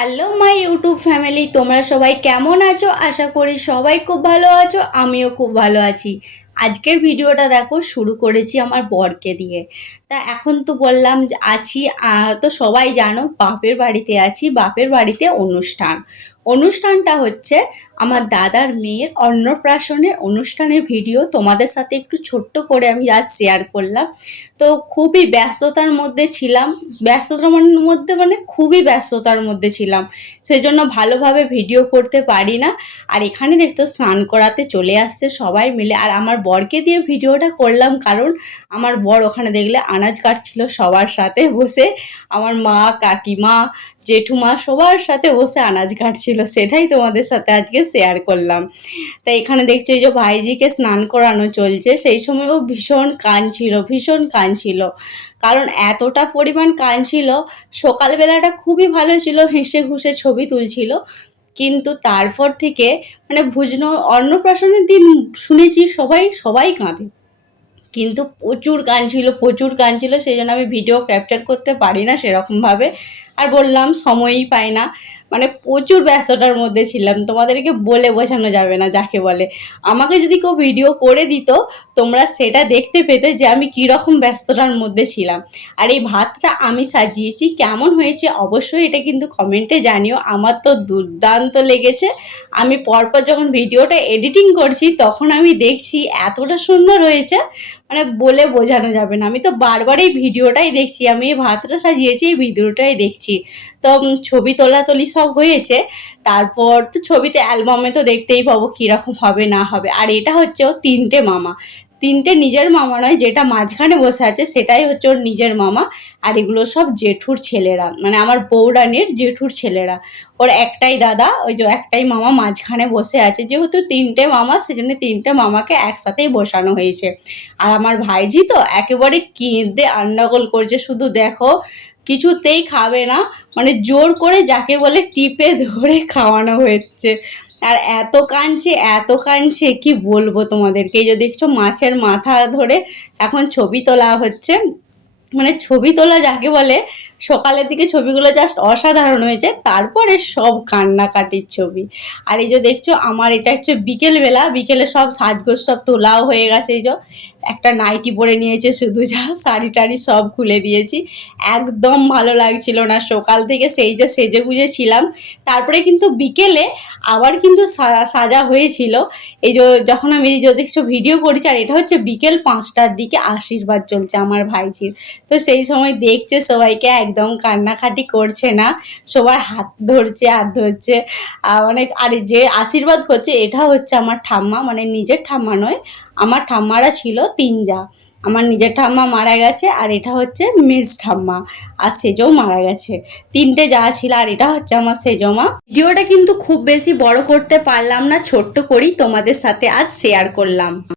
Hello my YouTube family, তোমরা সবাই কেমন আছো? আশা করি সবাই খুব ভালো আছো, আমিও খুব ভালো আছি। আজকের ভিডিওটা দেখো, শুরু করেছি আমার বরকে দিয়ে। তা এখন তো বললাম যে আছি, তো সবাই জানো বাপের বাড়িতে আছি। বাপের বাড়িতে অনুষ্ঠানটা হচ্ছে আমার দাদার মেয়ের অন্নপ্রাশনের অনুষ্ঠানের ভিডিও তোমাদের সাথে একটু ছোট্ট করে আমি আজ শেয়ার করলাম। তো খুবই ব্যস্ততার মধ্যে ছিলাম, খুবই ব্যস্ততার মধ্যে ছিলাম, সেই জন্য ভালোভাবে ভিডিও করতে পারি না। আর এখানে দেখতো স্নান করাতে চলে আসছে সবাই মিলে, আর আমার বরকে দিয়ে ভিডিওটা করলাম কারণ আমার বর ওখানে দেখলে আনাজ কাটছিল সবার সাথে বসে। আমার মা, কাকিমা, জেঠুমা সবার সাথে বসে আনাজ কাটছিল, সেটাই তোমাদের সাথে আজকে শেয়ার করলাম। তাই এখানে দেখছো এই যে ভাইজিকে স্নান করানো চলছে, সেই সময়ও ভীষণ কাঁদছিল। কারণ এতটা পরিমাণ কাঁদছিল, সকালবেলাটা খুবই ভালো ছিল, হেসে ঘুষে ছবি তুলছিল, কিন্তু তারপর থেকে অন্নপ্রাশনের দিন শুনেছি সবাই কাঁদে, কিন্তু প্রচুর কাঁদছিল, সেই জন্য আমি ভিডিও ক্যাপচার করতে পারি না সেরকমভাবে। আর বললাম সময়ই পাই না, প্রচুর ব্যস্ততার মধ্যে ছিলাম, তোমাদেরকে বলে বোঝানো যাবে না যাকে বলে। আমাকে যদি কেউ ভিডিও করে দিত, তোমরা সেটা দেখতে পেতে যে আমি কীরকম ব্যস্ততার মধ্যে ছিলাম। আর এই ভাতটা আমি সাজিয়েছি, কেমন হয়েছে অবশ্যই এটা কিন্তু কমেন্টে জানিও। আমার তো দুর্দান্ত লেগেছে। আমি পরপর যখন ভিডিওটা এডিটিং করছি তখন আমি দেখছি এতটা সুন্দর হয়েছে, বলে বোঝানো যাবে না। আমি তো বারবার এই ভিডিওটাই দেখছি, আমি এই ভাতটা সাজিয়েছি এই ভিডিওটাই দেখছি। তো ছবি তোলাতুলি সব হয়েছে, তারপর তো ছবিতে অ্যালবামে তো দেখতেই পাবো কীরকম হবে না হবে। আর এটা হচ্ছে ওর তিনটে নিজের মামা নয়, যেটা মাঝখানে বসে আছে সেটাই হচ্ছে ওর নিজের মামা। আর এগুলো সব জেঠুর ছেলেরা, আমার বউরানির জেঠুর ছেলেরা। ওর একটাই দাদা, ওই যে একটাই মামা মাঝখানে বসে আছে, যেহেতু তিনটে মামা সেজন্য তিনটে মামাকে একসাথেই বসানো হয়েছে। আর আমার ভাইজি তো একেবারে কেঁদে আন্ডাগোল করছে, শুধু দেখো কিছুতেই খাবে না, জোর করে যাকে বলে টিপে ধরে খাওয়ানো হচ্ছে। আর এত কাঁদছে কি বলবো তোমাদেরকে। এই যে দেখছো মাছের মাথা ধরে এখন ছবি তোলা হচ্ছে, ছবি তোলা যাকে বলে। সকালের দিকে ছবিগুলো জাস্ট অসাধারণ হয়েছে, তারপরে সব কান্নাকাটির ছবি। আর এই যে দেখছো আমার এটা হচ্ছে বিকেলে সব সাজগোজ সব তোলাও হয়ে গেছে। এই যে একটা নাইটি পরে নিয়েছে, শুধু যা শাড়ি টাড়ি সব খুলে দিয়েছি। একদম ভালো লাগছিল না, সকাল থেকে সেই যে সেজে গুজে ছিলাম। তারপরে কিন্তু বিকেলে আবার কিন্তু সাজা হয়েছিল। এই যে যখন আমি এই যে দেখছো ভিডিও করেছি, আর এটা হচ্ছে বিকেল 5টার দিকে আশীর্বাদ চলছে আমার ভাইজির। তো সেই সময় দেখছে সবাইকে, একদম কান্নাকাটি করছে না, সবাই হাত ধরছে। আর যে আশীর্বাদ করছে এটা হচ্ছে আমার ঠাম্মা, নিজের ঠাম্মা নয়, আমার ঠাম্মারা ছিল 3 জা। আমার নিজের ঠাম্মা মারা গেছে, আর এটা হচ্ছে মেজ ঠাম্মা, আর সেজও মারা গেছে। 3টে যা ছিল, আর এটা হচ্ছে আমার সেজো মা। ভিডিওটা কিন্তু খুব বেশি বড় করতে পারলাম না, ছোট্ট করেই তোমাদের সাথে আজ শেয়ার করলাম।